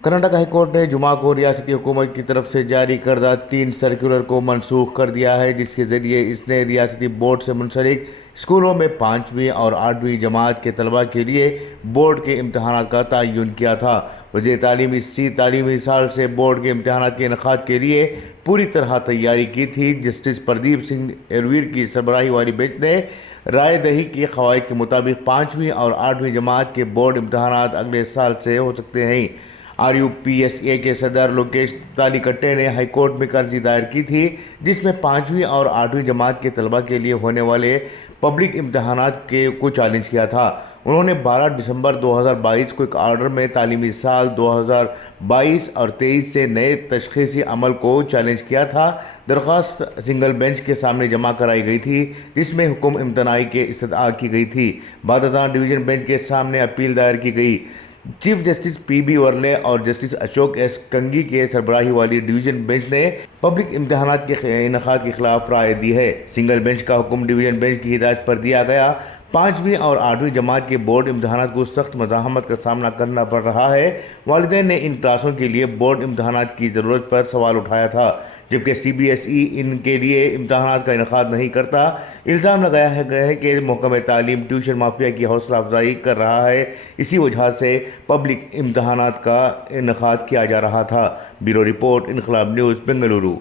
Karnataka high court ने जुमा को रियासती हुकूमत की तरफ से जारी करदा 3 सर्कुलर को मनसूख कर दिया है, जिसके ज़रिए इसने रियासती बोर्ड से मुंसलिक स्कूलों में 5वीं और 8वीं जमात के तलबा के लिए बोर्ड के इम्तहानात का तयन किया था। वज़ीर तालीम इसी तालीमी साल से बोर्ड के इम्तहानात के इनेकाद के लिए पूरी तरह तैयारी की थी। जस्टिस प्रदीप सिंह एरवीर की सरबराही वाली बेंच ने राय दही के क़वाइद के मुताबिक 5वीं और 8वीं जमात के बोर्ड इम्तहानात अगले साल से हो सकते हैं। RUPSA के सदर लोकेश तालीकट्टे ने हाई कोर्ट में अर्जी दायर की थी, जिसमें 5वीं और 8वीं जमात के तलबा के लिए होने वाले पब्लिक इम्तहानात को चैलेंज किया था। उन्होंने 12 दिसंबर 2022 को एक आर्डर में तालीमी साल 2022 और 23 से नए तशख़ीसी अमल को चैलेंज किया था। दरख्वास्त सिंगल बेंच के सामने जमा कराई गई थी, जिसमें हुक्म इम्तनाई के इस्तदा की गई थी। बाद अज़ां डिवीज़न बेंच के सामने अपील दायर की गई। चीफ जस्टिस PB वर्ले और जस्टिस अशोक S कंगी के सरबराही वाली डिवीज़न बेंच ने पब्लिक इम्तहानात के इनेकाद के खिलाफ राय दी है। सिंगल बेंच का हुक्म डिवीज़न बेंच की हिदायत पर दिया गया। 5वीं और 8वीं जमात के बोर्ड इम्तहानात को सख्त मज़ाहमत का सामना करना पड़ रहा है। वालिदैन ने इन क्लासों के लिए बोर्ड इम्तहानात की ज़रूरत पर सवाल उठाया था, जबकि CBSE इनके लिए इम्तहानात का इनेकाद नहीं करता। इल्ज़ाम लगाया गया है कि महकमा तालीम ट्यूशन माफिया की हौसला अफजाई कर रहा है। इसी वजह से पब्लिक इम्तहानात का इनेकाद किया जा रहा था। ब्यूरो रिपोर्ट, इनकलाब न्यूज़, बेंगलुरु।